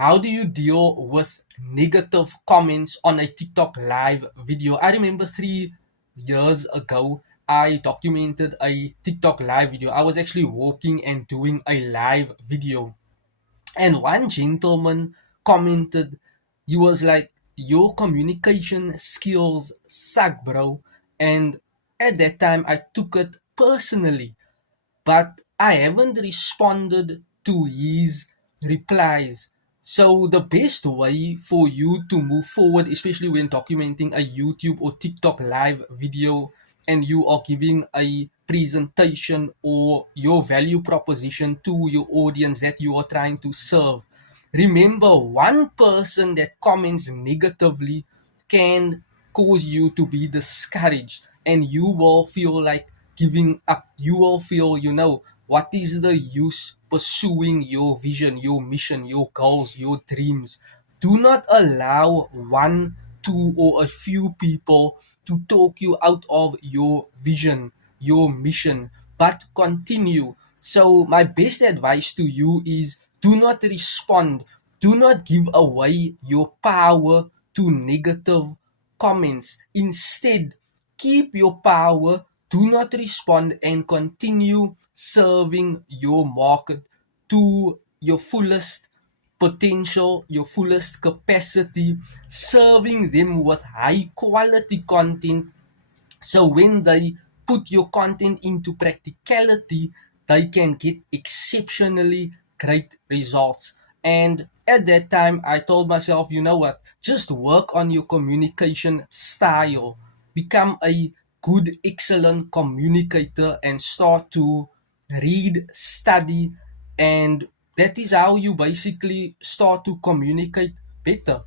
how do you deal with negative comments on a TikTok live video? I remember 3 years ago, I documented a TikTok live video. I was actually walking and doing a live video, and one gentleman commented, he was like, "Your communication skills suck, bro." And at that time, I took it personally, but I haven't responded to his replies. So the best way for you to move forward, especially when documenting a YouTube or TikTok live video and you are giving a presentation or your value proposition to your audience that you are trying to serve, remember, one person that comments negatively can cause you to be discouraged, and you will feel like giving up. You will feel, what is the use pursuing your vision, your mission, your goals, your dreams? Do not allow one, two, or a few people to talk you out of your vision, your mission, but continue. So, my best advice to you is, do not respond, do not give away your power to negative comments. Instead, keep your power, do not respond, and continue serving your market to your fullest potential, your fullest capacity, serving them with high quality content. So when they put your content into practicality, they can get exceptionally great results. And at that time, I told myself, you know what, just work on your communication style, become a good, excellent communicator, and start to read, study, and that is how you basically start to communicate better.